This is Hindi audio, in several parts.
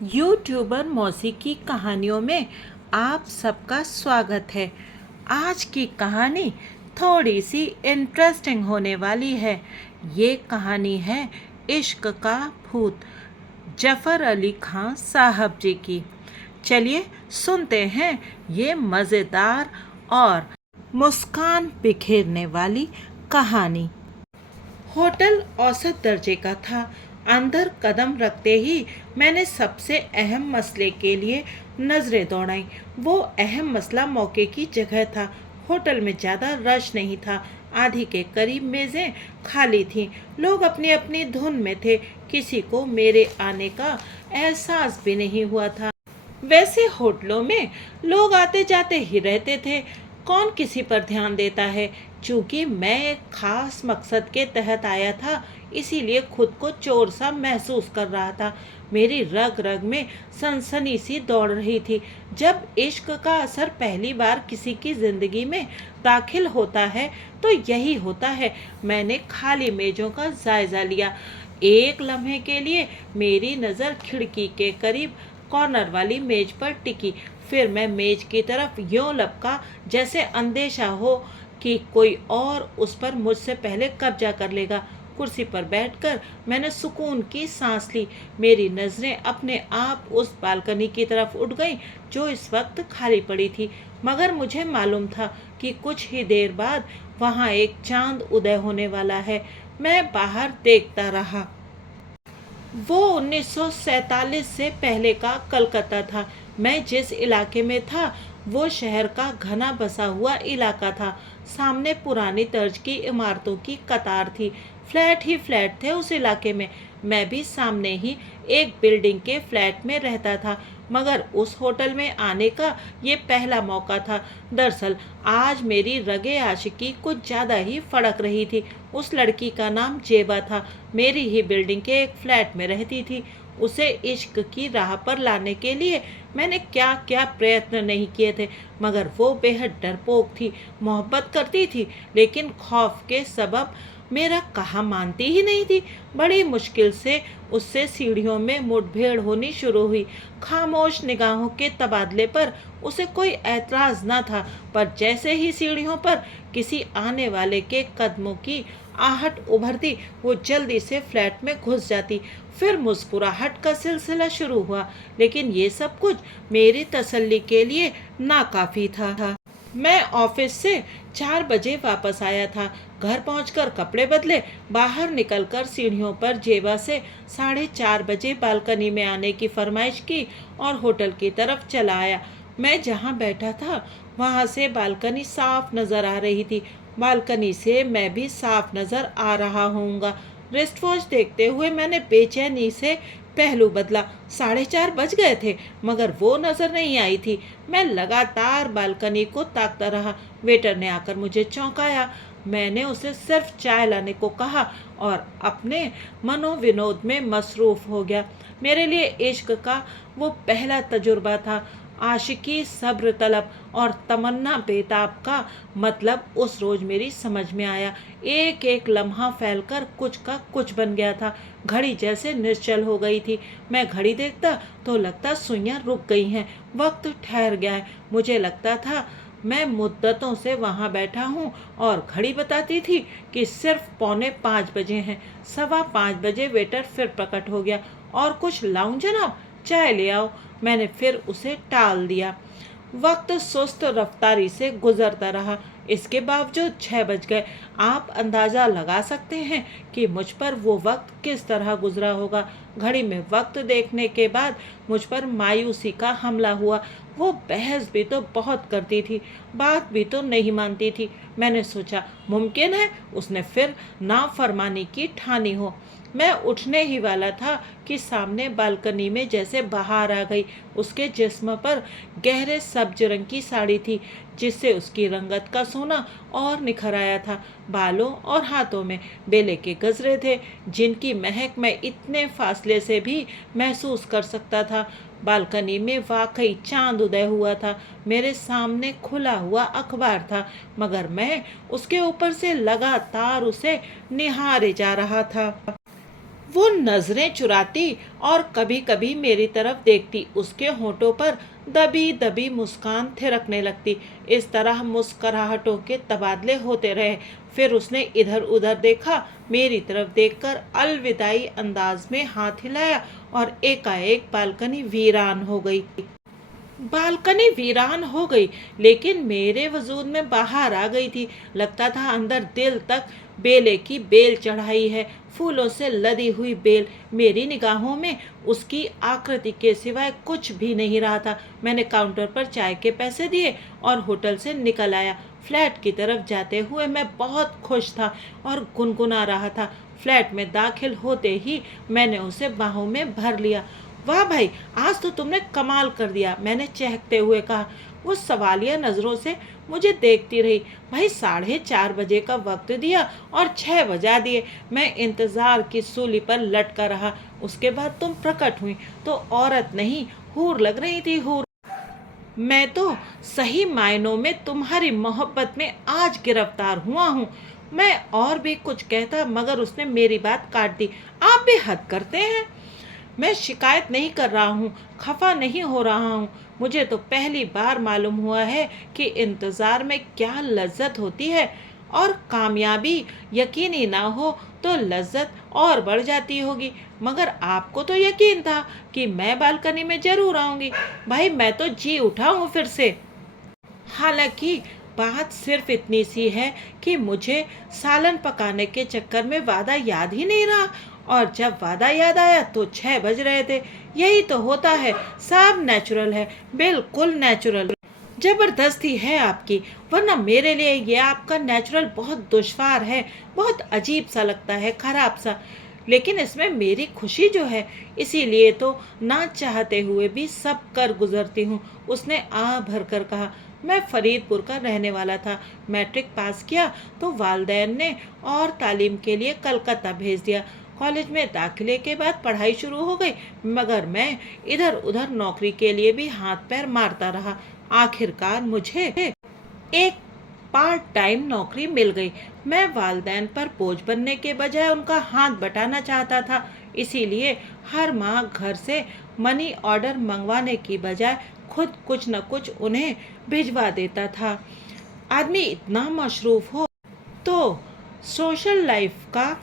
यूट्यूबर मौसी की कहानियों में आप सबका स्वागत है। आज की कहानी थोड़ी सी इंटरेस्टिंग होने वाली है। ये कहानी है इश्क का भूत, जफ़र अली खां साहब जी की। चलिए सुनते हैं ये मज़ेदार और मुस्कान बिखेरने वाली कहानी। होटल औसत दर्जे का था। अंदर कदम रखते ही मैंने सबसे अहम मसले के लिए नज़रें दौड़ाई। वो अहम मसला मौके की जगह था। होटल में ज़्यादा रश नहीं था। आधी के करीब मेज़ें खाली थीं। लोग अपनी अपनी धुन में थे। किसी को मेरे आने का एहसास भी नहीं हुआ था। वैसे होटलों में लोग आते जाते ही रहते थे, कौन किसी पर ध्यान देता है। चूंकि मैं एक खास मकसद के तहत आया था, इसीलिए खुद को चोर सा महसूस कर रहा था। मेरी रग रग में सनसनी सी दौड़ रही थी। जब इश्क का असर पहली बार किसी की जिंदगी में दाखिल होता है तो यही होता है। मैंने खाली मेजों का जायजा लिया। एक लम्हे के लिए मेरी नज़र खिड़की के करीब कॉर्नर वाली मेज पर टिकी। फिर मैं मेज की तरफ यूं लपका जैसे अंदेशा हो कि कोई और उस पर मुझसे पहले कब्जा कर लेगा। कुर्सी पर बैठकर मैंने सुकून की सांस ली। मेरी नज़रें अपने आप उस बालकनी की तरफ उठ गईं जो इस वक्त खाली पड़ी थी। मगर मुझे मालूम था कि कुछ ही देर बाद वहाँ एक चांद उदय होने वाला है। मैं बाहर देखता रहा। वो 1947 से पहले का कलकत्ता था। मैं जिस इलाके में था वो शहर का घना बसा हुआ इलाका था। सामने पुरानी तर्ज की इमारतों की कतार थी। फ्लैट ही फ्लैट थे उस इलाके में। मैं भी सामने ही एक बिल्डिंग के फ्लैट में रहता था। मगर उस होटल में आने का ये पहला मौका था। दरअसल आज मेरी रगे आशिकी कुछ ज़्यादा ही फड़क रही थी। उस लड़की का नाम जेबा था। मेरी ही बिल्डिंग के एक फ्लैट में रहती थी। उसे इश्क की राह पर लाने के लिए मैंने क्या क्या प्रयत्न नहीं किए थे, मगर वो बेहद डरपोक थी। मोहब्बत करती थी, लेकिन खौफ के सबब मेरा कहा मानती ही नहीं थी। बड़ी मुश्किल से उससे सीढ़ियों में मुठभेड़ होनी शुरू हुई। खामोश निगाहों के तबादले पर उसे कोई ऐतराज़ न था, पर जैसे ही सीढ़ियों पर किसी आने वाले के कदमों की आहट उभरती, वो जल्दी से फ्लैट में घुस जाती। फिर मुस्कुराहट का सिलसिला शुरू हुआ, लेकिन ये सब कुछ मेरी तसल्ली के लिए नाकाफी था। मैं ऑफिस से 4 बजे वापस आया था। घर पहुंचकर कपड़े बदले, बाहर निकलकर सीढ़ियों पर जेबा से 4:30 बजे बालकनी में आने की फरमाइश की और होटल की तरफ चला आया। मैं जहां बैठा था वहां से बालकनी साफ नजर आ रही थी। बालकनी से मैं भी साफ नजर आ रहा होऊंगा। रिस्ट वॉच देखते हुए मैंने बेचैनी से पहलू बदला। 4:30 बज गए थे, मगर वो नजर नहीं आई थी। मैं लगातार बालकनी को ताकता रहा। वेटर ने आकर मुझे चौंकाया। मैंने उसे सिर्फ चाय लाने को कहा और अपने मनोविनोद में मसरूफ हो गया। मेरे लिए इश्क का वो पहला तजुर्बा था। आशिकी, सब्र तलब और तमन्ना बेताब का मतलब उस रोज मेरी समझ में आया। एक एक लम्हा फैलकर कुछ का कुछ बन गया था। घड़ी जैसे निश्चल हो गई थी। मैं घड़ी देखता तो लगता सुइयां रुक गई हैं, वक्त ठहर गया है। मुझे लगता था मैं मुद्दतों से वहां बैठा हूं और घड़ी बताती थी कि सिर्फ 4:45 बजे हैं। 5:15 बजे वेटर फिर प्रकट हो गया। और कुछ लाऊं जनाब, चाय ले आओ। मैंने फिर उसे टाल दिया। वक्त सुस्त रफ्तारी से गुजरता रहा। इसके बावजूद 6 बज गए। आप अंदाज़ा लगा सकते हैं कि मुझ पर वो वक्त किस तरह गुजरा होगा। घड़ी में वक्त देखने के बाद मुझ पर मायूसी का हमला हुआ। वो बहस भी तो बहुत करती थी, बात भी तो नहीं मानती थी। मैंने सोचा मुमकिन है उसने फिर नाफरमानी की ठानी हो। मैं उठने ही वाला था कि सामने बालकनी में जैसे बहार आ गई। उसके जिस्म पर गहरे सब्ज रंग की साड़ी थी, जिससे उसकी रंगत का सोना और निखर आया था। बालों और हाथों में बेले के गजरे थे, जिनकी महक मैं इतने फासले से भी महसूस कर सकता था। बालकनी में वाकई चांद उदय हुआ था। मेरे सामने खुला हुआ अखबार था, मगर मैं उसके ऊपर से लगातार उसे निहारे जा रहा था। वो नजरें चुराती और कभी कभी मेरी तरफ देखती। उसके होठों पर दबी दबी मुस्कान थिरकने लगती। इस तरह मुस्कुराहटों के तबादले होते रहे। फिर उसने इधर उधर देखा, मेरी तरफ देखकर अलविदाई अंदाज में हाथ हिलाया और एकाएक बालकनी वीरान हो गई, लेकिन मेरे वजूद में बाहर आ गई थी। लगता था अंदर दिल तक बेले की बेल चढ़ाई है, फूलों से लदी हुई बेल। मेरी निगाहों में उसकी आकृति के सिवाय कुछ भी नहीं रहा था। मैंने काउंटर पर चाय के पैसे दिए और होटल से निकल आया। फ्लैट की तरफ जाते हुए मैं बहुत खुश था और गुनगुना रहा था। फ्लैट में दाखिल होते ही मैंने उसे बाहों में भर लिया। वाह भाई, आज तो तुमने कमाल कर दिया, मैंने चहकते हुए कहा। वो सवालिया नजरों से मुझे देखती रही। भाई 4:30 बजे का वक्त दिया और 6 बजा दिए। मैं इंतजार की सूली पर लटका रहा। उसके बाद तुम प्रकट हुई तो औरत नहीं, हूर लग रही थी, हूर। मैं तो सही मायनों में तुम्हारी मोहब्बत में आज गिरफ्तार हुआ हूँ। मैं और भी कुछ कहता मगर उसने मेरी बात काट दी। आप भी हद करते हैं। मैं शिकायत नहीं कर रहा हूँ, खफा नहीं हो रहा हूँ। मुझे तो पहली बार मालूम हुआ है कि इंतज़ार में क्या लज्जत होती है, और कामयाबी यकीनी ना हो तो लज्जत और बढ़ जाती होगी। मगर आपको तो यकीन था कि मैं बालकनी में जरूर आऊंगी। भाई मैं तो जी उठा हूँ फिर से। हालांकि बात सिर्फ इतनी सी है कि मुझे सालन पकाने के चक्कर में वादा याद ही नहीं रहा, और जब वादा याद आया तो 6 बज रहे थे। यही तो होता है, सब नेचुरल है, बिल्कुल नेचुरल। जबरदस्ती है आपकी, वरना मेरे लिए ये आपका नेचुरल बहुत दुश्वार है, बहुत अजीब सा लगता है, खराब सा। लेकिन इसमें मेरी खुशी जो है, इसीलिए तो ना चाहते हुए भी सब कर गुजरती हूँ। उसने आ भर कर कहा। मैं फरीदपुर का रहने वाला था। मैट्रिक पास किया तो वालदैन ने और तालीम के लिए कलकत्ता भेज दिया। कॉलेज में दाखिले के बाद पढ़ाई शुरू हो गई, मगर मैं इधर उधर नौकरी के लिए भी हाथ पैर मारता रहा। आखिरकार मुझे एक पार्ट टाइम नौकरी मिल गई। मैं वालदैन पर बोझ बनने के बजाय उनका हाथ बटाना चाहता था, इसीलिए हर माह घर से मनी ऑर्डर मंगवाने की बजाय खुद कुछ न कुछ उन्हें भिजवा देता था। आदमी इतना मशरूफ हो तो सोशल लाइफ का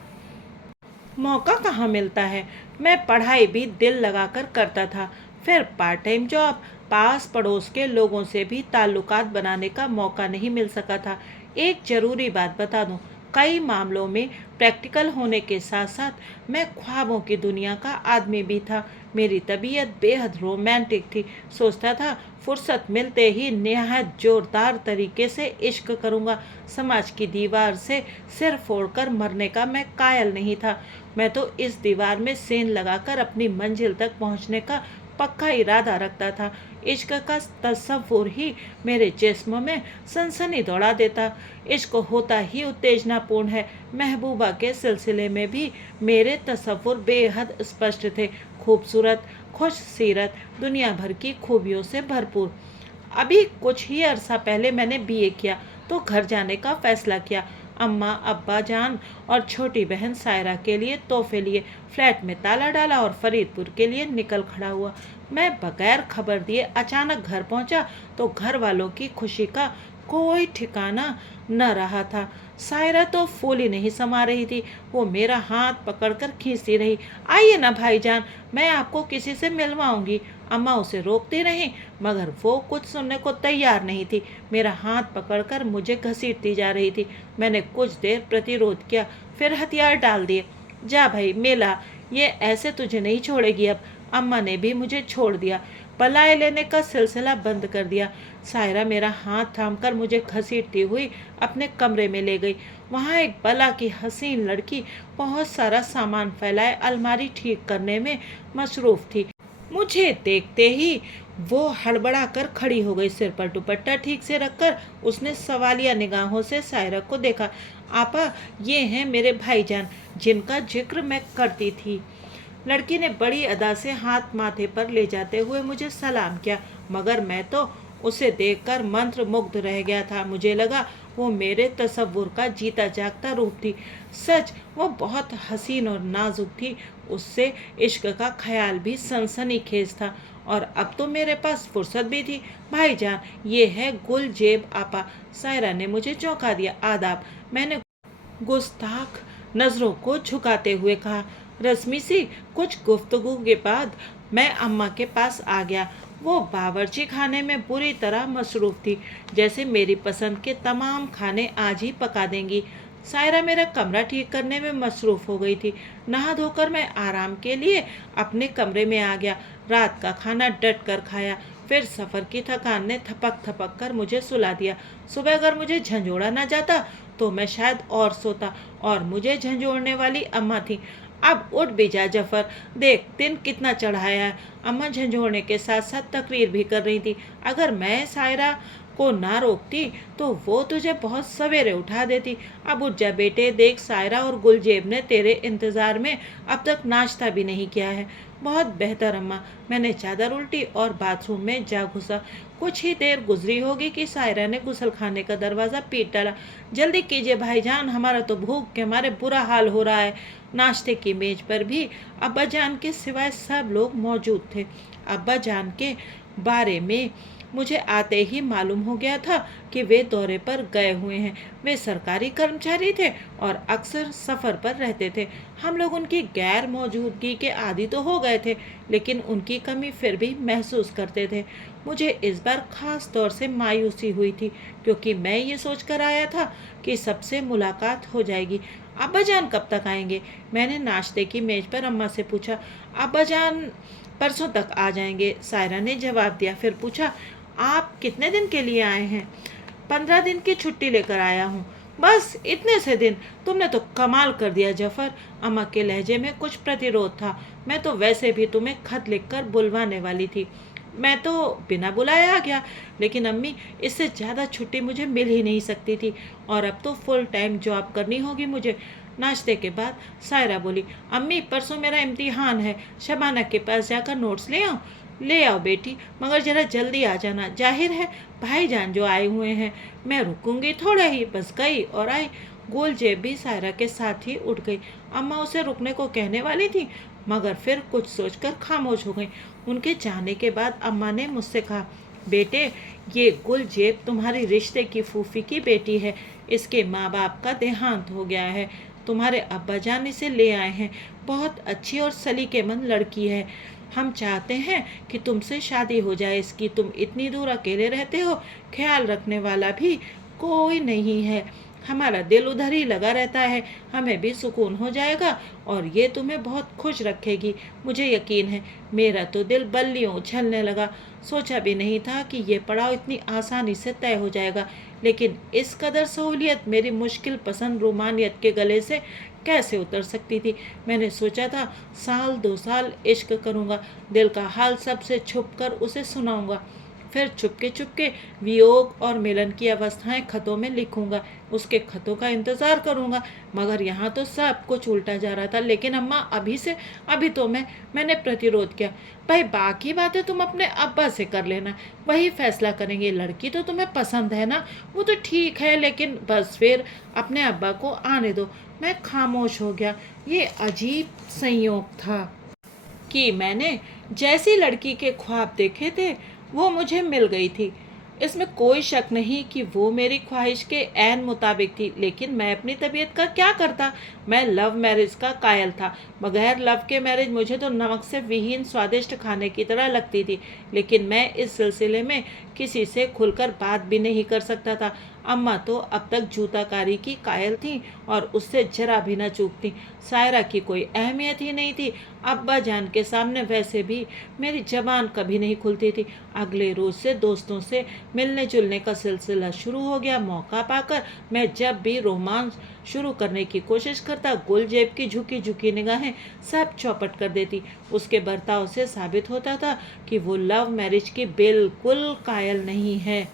मौका कहाँ मिलता है। मैं पढ़ाई भी दिल लगाकर करता था, फिर पार्ट टाइम जॉब, पास पड़ोस के लोगों से भी ताल्लुकात बनाने का मौका नहीं मिल सका था। एक ज़रूरी बात बता दूं, कई मामलों में प्रैक्टिकल होने के साथ साथ मैं ख्वाबों की दुनिया का आदमी भी था। मेरी तबीयत बेहद रोमांटिक थी। सोचता था फुर्सत मिलते ही निहायत जोरदार तरीके से इश्क करूंगा। समाज की दीवार से सिर फोड़कर मरने का मैं कायल नहीं था। मैं तो इस दीवार में सेंध लगाकर अपनी मंजिल तक पहुंचने का पक्का इरादा रखता था। इश्क का तस्वुर ही मेरे जिस्म में सनसनी दौड़ा देता। इश्क होता ही उत्तेजनापूर्ण है। महबूबा के सिलसिले में भी मेरे तस्वुर बेहद स्पष्ट थे। खूबसूरत, खुश सीरत, दुनिया भर की खूबियों से भरपूर। अभी कुछ ही अरसा पहले मैंने बीए किया तो घर जाने का फैसला किया। अम्मा, अब्बा जान और छोटी बहन सायरा के लिए तोहफे लिए, फ्लैट में ताला डाला और फरीदपुर के लिए निकल खड़ा हुआ। मैं बगैर खबर दिए अचानक घर पहुंचा तो घर वालों की खुशी का कोई ठिकाना न रहा था। सायरा तो फूली नहीं समा रही थी। वो मेरा हाथ पकड़कर खींचती रही। आइए ना भाईजान, मैं आपको किसी से मिलवाऊंगी। अम्मा उसे रोकती रही, मगर वो कुछ सुनने को तैयार नहीं थी। मेरा हाथ पकड़कर मुझे घसीटती जा रही थी। मैंने कुछ देर प्रतिरोध किया, फिर हथियार डाल दिए। जा भाई मेला, ये ऐसे तुझे नहीं छोड़ेगी अब। अम्मा ने भी मुझे छोड़ दिया, पलाए लेने का सिलसिला बंद कर दिया। सायरा मेरा हाथ थामकर मुझे घसीटती हुई अपने कमरे में ले गई। वहाँ एक बला की हसीन लड़की बहुत सारा सामान फैलाए अलमारी ठीक करने में मसरूफ थी। मुझे देखते ही वो हड़बड़ा कर खड़ी हो गई। सिर पर दुपट्टा ठीक से रखकर उसने सवालिया निगाहों से सायरा को देखा। आपा, ये हैं मेरे भाईजान जिनका जिक्र मैं करती थी। लड़की ने बड़ी अदा से हाथ माथे पर ले जाते हुए मुझे सलाम किया, मगर मैं तो उसे देखकर मंत्रमुग्ध रह गया था। मुझे लगा वो मेरे तसव्वुर का जीता जागता रूप थी। सच, वो बहुत हसीन और नाजुक थी। उससे इश्क का ख्याल भी सनसनीखेज था। और अब तो मेरे पास फुर्सत भी थी। भाईजान, ये है गुलजेब आपा। सायरा ने मुझे चौंका दिया। आदाब, मैंने गुस्ताख नजरों को झुकाते हुए कहा। रश्मि सी कुछ गुफ्तगू के बाद मैं अम्मा के पास आ गया। वो बावर्ची खाने में बुरी तरह मसरूफ थी, जैसे मेरी पसंद के तमाम खाने आज ही पका देंगी। सायरा मेरा कमरा ठीक करने में मसरूफ हो गई थी। नहा धोकर मैं आराम के लिए अपने कमरे में आ गया। रात का खाना डट कर खाया। फिर सफ़र की थकान ने थपक थपक कर मुझे सुला दिया। सुबह अगर मुझे झंझोड़ा ना जाता तो मैं शायद और सोता, और मुझे झंझोड़ने वाली अम्मा थी। अब उठ भी जा जफर, देख दिन कितना चढ़ाया है। अम्मा झंझोड़ने के साथ साथ तकरीर भी कर रही थी। अगर मैं सायरा को ना रोकती तो वो तुझे बहुत सवेरे उठा देती। अब उठ जा बेटे, देख सायरा और गुलजेब ने तेरे इंतज़ार में अब तक नाश्ता भी नहीं किया है। बहुत बेहतर अम्मा। मैंने चादर उल्टी और बाथरूम में जा घुसा। कुछ ही देर गुजरी होगी कि सायरा ने गुसल खाने का दरवाज़ा पीट डाला। जल्दी कीजिए भाईजान, हमारा तो भूख के मारे बुरा हाल हो रहा है। नाश्ते की मेज पर भी अब्बा जान के सिवाय सब लोग मौजूद थे। अब्बा जान के बारे में मुझे आते ही मालूम हो गया था कि वे दौरे पर गए हुए हैं। वे सरकारी कर्मचारी थे और अक्सर सफ़र पर रहते थे। हम लोग उनकी गैर मौजूदगी के आदी तो हो गए थे, लेकिन उनकी कमी फिर भी महसूस करते थे। मुझे इस बार ख़ास तौर से मायूसी हुई थी, क्योंकि मैं ये सोच कर आया था कि सबसे मुलाकात हो जाएगी। अब्बा जान कब तक आएंगे? मैंने नाश्ते की मेज पर अम्मा से पूछा। अब्बा जान परसों तक आ जाएंगे, सायरा ने जवाब दिया। फिर पूछा, आप कितने दिन के लिए आए हैं? 15 दिन की छुट्टी लेकर आया हूँ। बस इतने से दिन? तुमने तो कमाल कर दिया जफर। अम्मा के लहजे में कुछ प्रतिरोध था। मैं तो वैसे भी तुम्हें खत लिखकर बुलवाने वाली थी। मैं तो बिना बुलाए आ गया, लेकिन अम्मी इससे ज़्यादा छुट्टी मुझे मिल ही नहीं सकती थी, और अब तो फुल टाइम जॉब करनी होगी मुझे। नाश्ते के बाद सायरा बोली, अम्मी परसों मेरा इम्तिहान है, शबाना के पास जाकर नोट्स ले आओ। ले आओ बेटी, मगर ज़रा जल्दी आ जाना। जाहिर है भाईजान जो आए हुए हैं। मैं रुकूंगी थोड़ा ही, बस गई और आई। गोलजेब भी सायरा के साथ ही उठ गई। अम्मा उसे रुकने को कहने वाली थी, मगर फिर कुछ सोचकर खामोश हो गई। उनके जाने के बाद अम्मा ने मुझसे कहा, बेटे ये गुलजेब तुम्हारी रिश्ते की फूफी की बेटी है। इसके माँ बाप का देहांत हो गया है। तुम्हारे अब्बाजान इसे ले आए हैं। बहुत अच्छी और सलीकेमंद लड़की है। हम चाहते हैं कि तुमसे शादी हो जाए इसकी। तुम इतनी दूर अकेले रहते हो, ख्याल रखने वाला भी कोई नहीं है। हमारा दिल उधर ही लगा रहता है। हमें भी सुकून हो जाएगा और ये तुम्हें बहुत खुश रखेगी। मुझे यकीन है। मेरा तो दिल बल्लियों उछलने लगा। सोचा भी नहीं था कि ये पड़ाव इतनी आसानी से तय हो जाएगा, लेकिन इस कदर सहूलियत मेरी मुश्किल पसंद रूमानियत के गले से कैसे उतर सकती थी। मैंने सोचा था 1-2 साल इश्क करूँगा, दिल का हाल सबसे छुप कर उसे सुनाऊँगा, फिर चुपके चुपके वियोग और मिलन की अवस्थाएं खतों में लिखूंगा, उसके खतों का इंतज़ार करूंगा। मगर यहाँ तो सब कुछ उल्टा जा रहा था। लेकिन अम्मा अभी तो मैंने प्रतिरोध किया। भाई बाकी बातें तुम अपने अब्बा से कर लेना, वही फैसला करेंगे। लड़की तो तुम्हें पसंद है ना, वो तो ठीक है, लेकिन बस फिर अपने अब्बा को आने दो। मैं खामोश हो गया। ये अजीब संयोग था कि मैंने जैसी लड़की के ख्वाब देखे थे वो मुझे मिल गई थी। इसमें कोई शक नहीं कि वो मेरी ख्वाहिश के ऐन मुताबिक थी, लेकिन मैं अपनी तबीयत का क्या करता। मैं लव मैरिज का कायल था। बगैर लव के मैरिज मुझे तो नमक से विहीन स्वादिष्ट खाने की तरह लगती थी, लेकिन मैं इस सिलसिले में किसी से खुलकर बात भी नहीं कर सकता था। अम्मा तो अब तक जूताकारी की कायल थी और उससे जरा भी न चूकती। सायरा की कोई अहमियत ही नहीं थी। अब्बा जान के सामने वैसे भी मेरी जबान कभी नहीं खुलती थी। अगले रोज़ से दोस्तों से मिलने जुलने का सिलसिला शुरू हो गया। मौका पाकर मैं जब भी रोमांस शुरू करने की कोशिश करता, गुलजेब की झुकी झुकी निगाहें सब चौपट कर देती। उसके बर्ताव से साबित होता था कि वो लव मैरिज की बिल्कुल कायल नहीं है।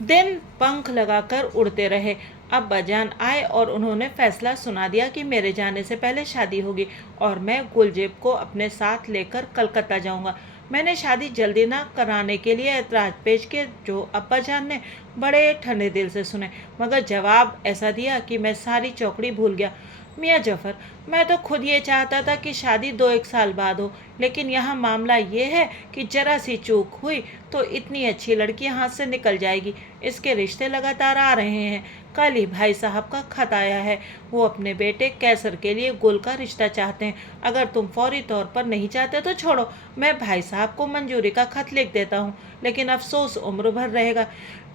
दिन पंख लगाकर उड़ते रहे। अब्बा जान आए और उन्होंने फैसला सुना दिया कि मेरे जाने से पहले शादी होगी और मैं गुलजेब को अपने साथ लेकर कलकत्ता जाऊंगा। मैंने शादी जल्दी ना कराने के लिए ऐतराज पेश किए, जो अब्बाजान ने बड़े ठंडे दिल से सुने, मगर जवाब ऐसा दिया कि मैं सारी चौकड़ी भूल गया। मियाँ जफर, मैं तो खुद ये चाहता था कि शादी 2-1 साल बाद हो, लेकिन यहाँ मामला ये है कि जरा सी चूक हुई तो इतनी अच्छी लड़की हाथ से निकल जाएगी। इसके रिश्ते लगातार आ रहे हैं। कल ही भाई साहब का खत आया है। वो अपने बेटे कैसर के लिए गुल का रिश्ता चाहते हैं। अगर तुम फौरी तौर पर नहीं चाहते तो छोड़ो, मैं भाई साहब को मंजूरी का खत लिख देता हूँ, लेकिन अफसोस उम्र भर रहेगा।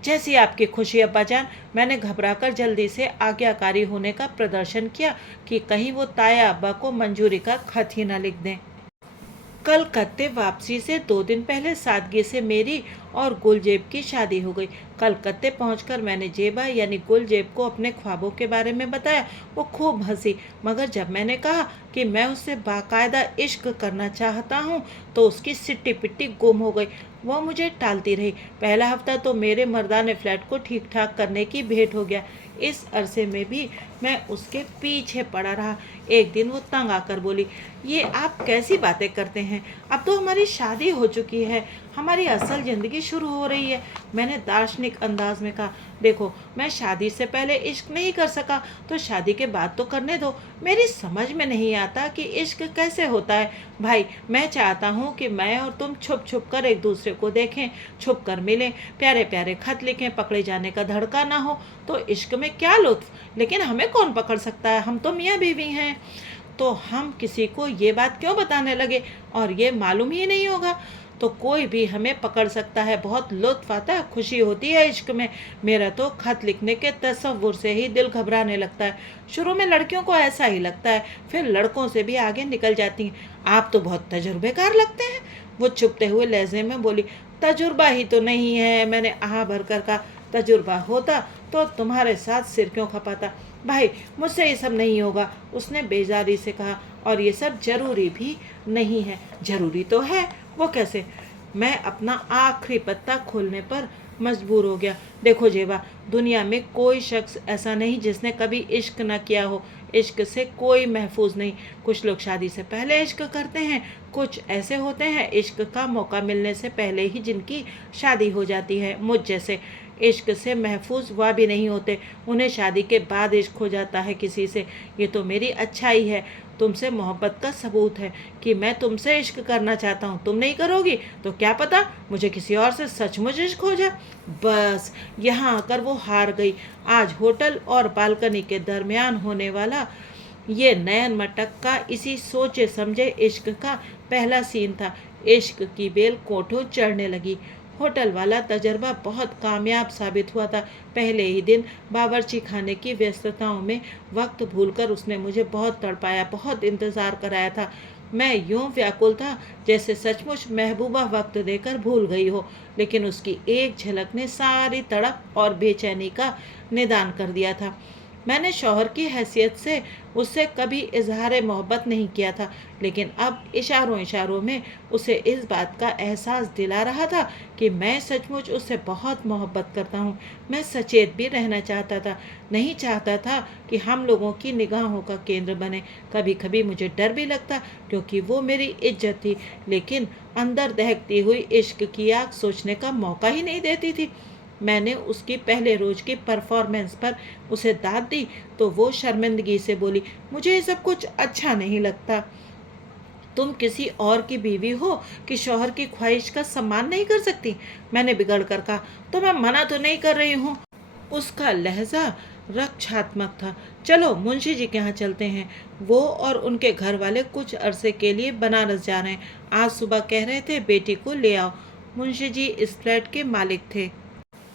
जैसी आपकी खुशी अब्बाजान। मैंने घबराकर जल्दी से आज्ञाकारी होने का प्रदर्शन किया कि कहीं वो ताया अब्बा को मंजूरी का खत ही न लिख दें। कलकत्ते वापसी से 2 दिन पहले सादगी से मेरी और गुलजेब की शादी हो गई। कलकत्ते पहुंचकर मैंने जेबा यानी गुलजेब को अपने ख्वाबों के बारे में बताया। वो खूब हंसी, मगर जब मैंने कहा कि मैं उससे बाकायदा इश्क करना चाहता हूँ तो उसकी सिट्टी पिट्टी गुम हो गई। वह मुझे टालती रही। पहला हफ्ता तो मेरे मर्दाने फ्लैट को ठीक ठाक करने की भेंट हो गया। इस अरसे में भी मैं उसके पीछे पड़ा रहा। एक दिन वो तंग आकर बोली, ये आप कैसी बातें करते हैं? अब तो हमारी शादी हो चुकी है, हमारी असल ज़िंदगी शुरू हो रही है। मैंने दार्शनिक अंदाज में कहा, देखो, मैं शादी से पहले इश्क नहीं कर सका तो शादी के बाद तो करने दो। मेरी समझ में नहीं आता कि इश्क कैसे होता है। भाई, मैं चाहता हूँ कि मैं और तुम छुप छुप कर एक दूसरे को देखें, छुप कर मिलें, प्यारे प्यारे खत लिखें, पकड़े जाने का धड़का ना हो तो इश्क में क्या लुत्फ। लेकिन हमें कौन पकड़ सकता है, हम तो मियाँ बीवी हैं। तो हम किसी को ये बात क्यों बताने लगे? और ये मालूम ही नहीं होगा तो कोई भी हमें पकड़ सकता है। बहुत लुत्फ आता है, खुशी होती है इश्क में। मेरा तो खत लिखने के तसव्वुर से ही दिल घबराने लगता है। शुरू में लड़कियों को ऐसा ही लगता है, फिर लड़कों से भी आगे निकल जाती हैं। आप तो बहुत तजुर्बेकार लगते हैं, वो चुपते हुए लहजे में बोली। तजुर्बा ही तो नहीं है, मैंने आह भर कर कहा। तजुर्बा होता तो तुम्हारे साथ सिर क्यों खपाता? भाई, मुझसे ये सब नहीं होगा, उसने बेजारी से कहा। और ये सब जरूरी भी नहीं है। जरूरी तो है। वो कैसे? मैं अपना आखिरी पत्ता खोलने पर मजबूर हो गया। देखो जेबा, दुनिया में कोई शख्स ऐसा नहीं जिसने कभी इश्क न किया हो। इश्क से कोई महफूज नहीं। कुछ लोग शादी से पहले इश्क करते हैं, कुछ ऐसे होते हैं इश्क का मौका मिलने से पहले ही जिनकी शादी हो जाती है। मुझ जैसे इश्क से महफूज वह भी नहीं होते, उन्हें शादी के बाद इश्क हो जाता है किसी से। ये तो मेरी अच्छाई है, तुमसे मोहब्बत का सबूत है कि मैं तुमसे इश्क करना चाहता हूँ। तुम नहीं करोगी तो क्या पता मुझे किसी और से सचमुच इश्क हो जाए। बस यहाँ आकर वो हार गई। आज होटल और बालकनी के दरमियान होने वाला ये नयन मटक का इसी सोचे समझे इश्क का पहला सीन था। इश्क की बेल कोठों चढ़ने लगी। होटल वाला तजर्बा बहुत कामयाब साबित हुआ था। पहले ही दिन बावर्ची खाने की व्यस्तताओं में वक्त भूलकर उसने मुझे बहुत तड़पाया, बहुत इंतज़ार कराया था। मैं यूं व्याकुल था जैसे सचमुच महबूबा वक्त देकर भूल गई हो, लेकिन उसकी एक झलक ने सारी तड़प और बेचैनी का निदान कर दिया था। मैंने शौहर की हैसियत से उससे कभी इजहार मोहब्बत नहीं किया था, लेकिन अब इशारों इशारों में उसे इस बात का एहसास दिला रहा था कि मैं सचमुच उससे बहुत मोहब्बत करता हूँ। मैं सचेत भी रहना चाहता था, नहीं चाहता था कि हम लोगों की निगाहों का केंद्र बने। कभी कभी मुझे डर भी लगता, क्योंकि वो मेरी इज्जत थी, लेकिन अंदर दहकती हुई इश्क की आग सोचने का मौका ही नहीं देती थी। मैंने उसकी पहले रोज की परफॉर्मेंस पर उसे दाद दी तो वो शर्मिंदगी से बोली, मुझे ये सब कुछ अच्छा नहीं लगता। तुम किसी और की बीवी हो कि शौहर की ख्वाहिश का सम्मान नहीं कर सकती? मैंने बिगड़ कर कहा। तो मैं मना तो नहीं कर रही हूँ। उसका लहजा रक्षात्मक था। चलो मुंशी जी के यहाँ चलते हैं। वो और उनके घर वाले कुछ अरसे के लिए बनारस जा रहे हैं। आज सुबह कह रहे थे बेटी को ले आओ। मुंशी जी इस फ्लैट के मालिक थे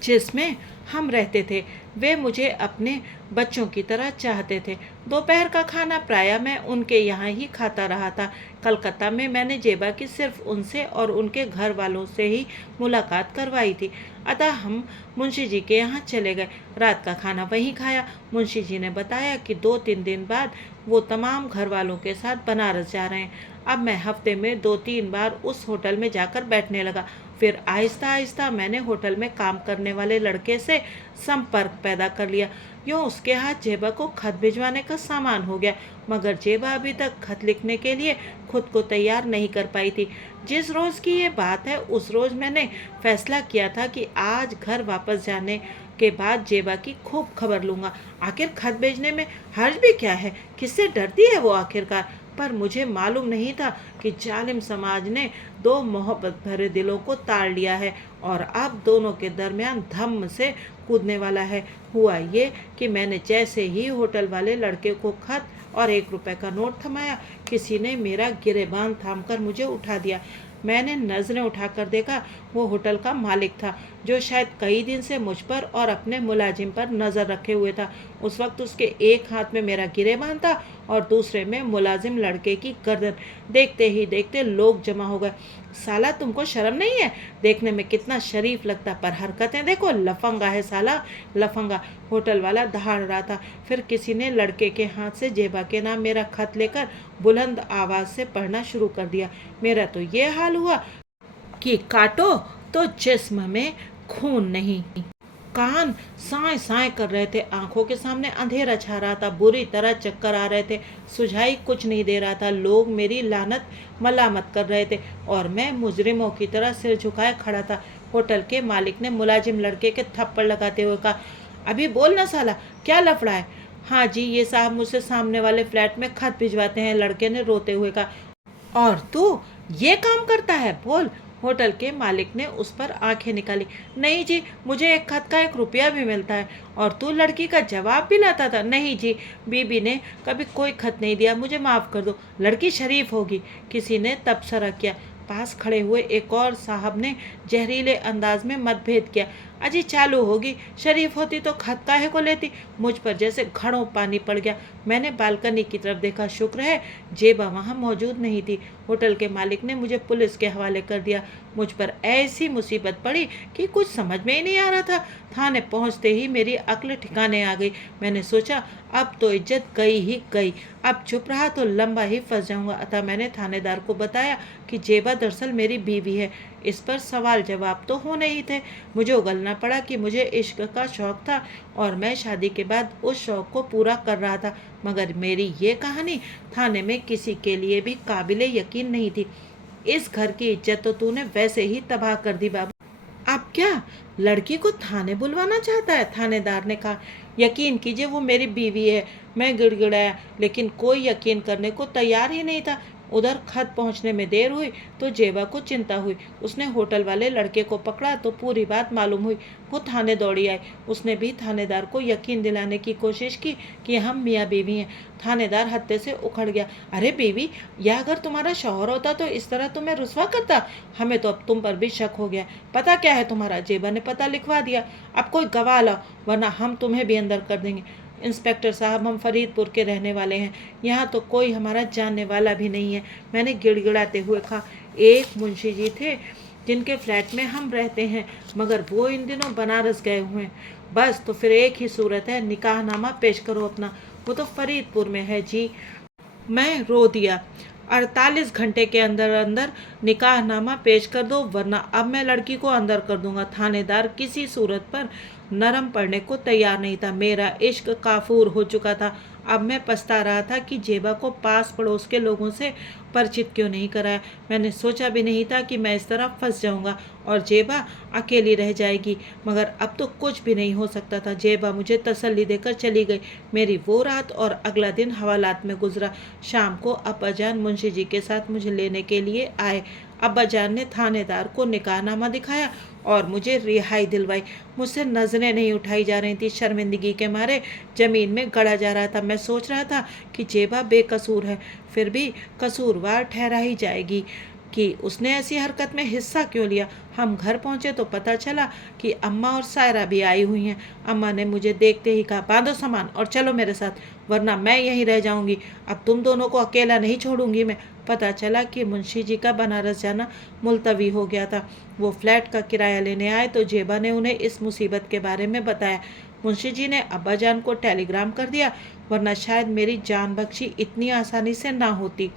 जिसमें हम रहते थे। वे मुझे अपने बच्चों की तरह चाहते थे। दोपहर का खाना प्रायः मैं उनके यहाँ ही खाता रहा था। कलकत्ता में मैंने जेबा की सिर्फ उनसे और उनके घर वालों से ही मुलाकात करवाई थी। अतः हम मुंशी जी के यहाँ चले गए। रात का खाना वहीं खाया। मुंशी जी ने बताया कि 2-3 दिन बाद वो तमाम घर वालों के साथ बनारस जा रहे हैं। अब मैं हफ्ते में 2-3 बार उस होटल में जाकर बैठने लगा। फिर आहिस्ता आहिस्ता मैंने होटल में काम करने वाले लड़के से संपर्क पैदा कर लिया। यूँ उसके हाथ जेबा को खत भिजवाने का सामान हो गया, मगर जेबा अभी तक खत लिखने के लिए खुद को तैयार नहीं कर पाई थी। जिस रोज़ की ये बात है, उस रोज़ मैंने फैसला किया था कि आज घर वापस जाने के बाद जेबा की खूब खबर लूँगा। आखिर खत भेजने में हर्ज भी क्या है? किससे डरती है वो आखिरकार? पर मुझे मालूम नहीं था कि जालिम समाज ने दो मोहब्बत भरे दिलों को ताड़ लिया है और अब दोनों के दरमियान धम्म से कूदने वाला है। हुआ ये कि मैंने जैसे ही होटल वाले लड़के को खत और 1 रुपए का नोट थमाया, किसी ने मेरा गिरेबान थाम कर मुझे उठा दिया। मैंने नजरें उठाकर देखा, वो होटल का मालिक था, जो शायद कई दिन से मुझ पर और अपने मुलाजिम पर नज़र रखे हुए था। उस वक्त उसके एक हाथ में मेरा गिरेबान था और दूसरे में मुलाजिम लड़के की गर्दन। देखते ही देखते लोग जमा हो गए। साला, तुमको शर्म नहीं है? देखने में कितना शरीफ लगता, पर हरकतें देखो, लफंगा है साला, लफंगा। होटल वाला दहाड़ रहा था। फिर किसी ने लड़के के हाथ से जेबा के नाम मेरा खत लेकर बुलंद आवाज़ से पढ़ना शुरू कर दिया। मेरा तो ये हाल हुआ कि काटो तो जिस्म में खून नहीं। कान साए साए कर रहे थे, आंखों के सामने अंधेरा छा रहा था, बुरी तरह चक्कर आ रहे थे, सुझाई कुछ नहीं दे रहा था। लोग मेरी लानत मलामत कर रहे थे और मैं मुजरिमों की तरह सिर झुकाए खड़ा था। होटल के मालिक ने मुलाजिम लड़के के थप्पड़ लगाते हुए कहा, अभी बोल ना साला, क्या लफड़ा है? हाँ जी, ये साहब मुझसे सामने वाले फ्लैट में खत भिजवाते हैं, लड़के ने रोते हुए कहा। और तू ये काम करता है? बोल। होटल के मालिक ने उस पर आंखें निकाली। नहीं जी, मुझे एक खत का 1 रुपया भी मिलता है। और तू लड़की का जवाब भी लाता था? नहीं जी, बीबी ने कभी कोई खत नहीं दिया, मुझे माफ़ कर दो, लड़की शरीफ होगी। किसी ने तबसरा किया। पास खड़े हुए एक और साहब ने जहरीले अंदाज में मतभेद किया। अजी चालू होगी, शरीफ होती तो खत काहे को लेती? मुझ पर जैसे घड़ों पानी पड़ गया। मैंने बालकनी की तरफ देखा, शुक्र है जेबा वहाँ मौजूद नहीं थी। होटल के मालिक ने मुझे पुलिस के हवाले कर दिया। मुझ पर ऐसी मुसीबत पड़ी कि कुछ समझ में ही नहीं आ रहा था। थाने पहुँचते ही मेरी अक्ल ठिकाने आ गई। मैंने सोचा अब तो इज्जत गई ही गई, अब चुप रहा तो लंबा ही फंस जाऊंगा। अतः मैंने थानेदार को बताया कि जेबा दरअसल मेरी बीवी है। इस पर सवाल जवाब तो होने ही थे। मुझे उगलना पड़ा कि मुझे इश्क का शौक था और मैं शादी के बाद उस शौक को पूरा कर रहा था, मगर मेरी ये कहानी थाने में किसी के लिए भी काबिले यकीन नहीं थी। इस घर की इज्जत तो तूने वैसे ही तबाह कर दी बाबू। अब क्या लड़की को थाने बुलवाना चाहता है? थानेदार ने कहा। यकीन कीजिए वो मेरी बीवी है। मैं गिड़गिड़ाया, लेकिन कोई यकीन करने को तैयार ही नहीं था। उधर खत पहुंचने में देर हुई तो जेबा को चिंता हुई। उसने होटल वाले लड़के को पकड़ा तो पूरी बात मालूम हुई। वो थाने दौड़ी आई। उसने भी थानेदार को यकीन दिलाने की कोशिश की कि हम मियाँ बीवी हैं। थानेदार हत्थे से उखड़ गया। अरे बीवी, यह अगर तुम्हारा शौहर होता तो इस तरह तुम्हें रुसवा करता? हमें तो अब तुम पर भी शक हो गया। पता क्या है तुम्हारा? जेबा ने पता लिखवा दिया। अब कोई गवाह लाओ, वरना हम तुम्हें भी अंदर कर देंगे। इंस्पेक्टर साहब, हम फरीदपुर के रहने वाले हैं, यहाँ तो कोई हमारा जानने वाला भी नहीं है। मैंने गिड़गिड़ाते हुए कहा। एक मुंशी जी थे जिनके फ्लैट में हम रहते हैं, मगर वो इन दिनों बनारस गए हुए हैं। बस तो फिर एक ही सूरत है, निकाहनामा पेश करो अपना। वो तो फरीदपुर में है जी। मैं रो दिया। 48 घंटे के अंदर अंदर निकाहनामा पेश कर दो, वरना अब मैं लड़की को अंदर कर दूंगा। थानेदार किसी सूरत पर नरम पड़ने को तैयार नहीं था। मेरा इश्क काफूर हो चुका था। अब मैं पछता रहा था कि जेबा को पास पड़ोस के लोगों से परिचित क्यों नहीं कराया। मैंने सोचा भी नहीं था कि मैं इस तरह फंस जाऊंगा और जेबा अकेली रह जाएगी, मगर अब तो कुछ भी नहीं हो सकता था। जेबा मुझे तसल्ली देकर चली गई। मेरी वो रात और अगला दिन हवालात में गुजरा। शाम को अब्बाजान मुंशी जी के साथ मुझे लेने के लिए आए। अब्बाजान ने थानेदार को निकाहनामा दिखाया और मुझे रिहाई दिलवाई। मुझसे नजरें नहीं उठाई जा रही थी। शर्मिंदगी के मारे जमीन में गड़ा जा रहा था। मैं सोच रहा था कि जेबा बेकसूर है, फिर भी कसूरवार ठहरा ही जाएगी कि उसने ऐसी हरकत में हिस्सा क्यों लिया। हम घर पहुंचे तो पता चला कि अम्मा और सायरा भी आई हुई हैं। अम्मा ने मुझे देखते ही कहा, बांधो सामान और चलो मेरे साथ, वरना मैं यहीं रह जाऊंगी। अब तुम दोनों को अकेला नहीं छोड़ूंगी मैं। पता चला कि मुंशी जी का बनारस जाना मुलतवी हो गया था। वो फ्लैट का किराया लेने आए तो जेबा ने उन्हें इस मुसीबत के बारे में बताया। मुंशी जी ने अब्बाजान को टेलीग्राम कर दिया, वरना शायद मेरी जान बख्शी इतनी आसानी से ना होती।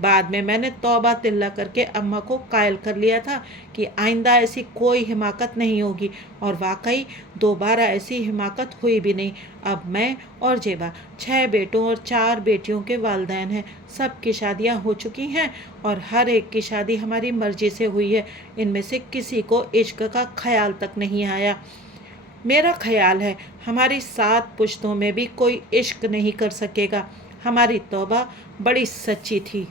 बाद में मैंने तौबा तिल्ला करके अम्मा को कायल कर लिया था कि आइंदा ऐसी कोई हिमाकत नहीं होगी, और वाकई दोबारा ऐसी हिमाकत हुई भी नहीं। अब मैं और जेबा 6 बेटों और 4 बेटियों के वालिदैन हैं। सबकी शादियां हो चुकी हैं और हर एक की शादी हमारी मर्जी से हुई है। इनमें से किसी को इश्क का ख्याल तक नहीं आया। मेरा ख्याल है हमारी 7 पुश्तों में भी कोई इश्क नहीं कर सकेगा। हमारी तौबा बड़ी सच्ची थी।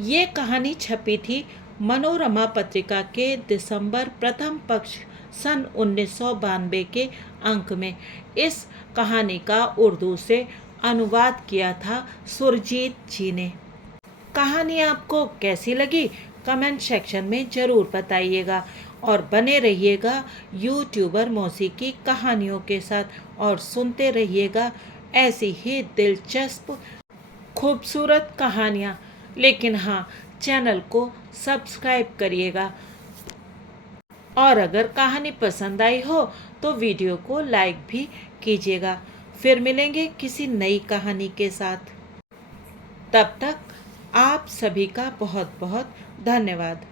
ये कहानी छपी थी मनोरमा पत्रिका के दिसंबर प्रथम पक्ष सन 1992 के अंक में। इस कहानी का उर्दू से अनुवाद किया था सुरजीत जी ने। कहानी आपको कैसी लगी कमेंट सेक्शन में ज़रूर बताइएगा, और बने रहिएगा यूट्यूबर मौसीकी कहानियों के साथ, और सुनते रहिएगा ऐसी ही दिलचस्प खूबसूरत कहानियाँ। लेकिन हाँ, चैनल को सब्सक्राइब करिएगा, और अगर कहानी पसंद आई हो तो वीडियो को लाइक भी कीजिएगा। फिर मिलेंगे किसी नई कहानी के साथ। तब तक आप सभी का बहुत बहुत धन्यवाद।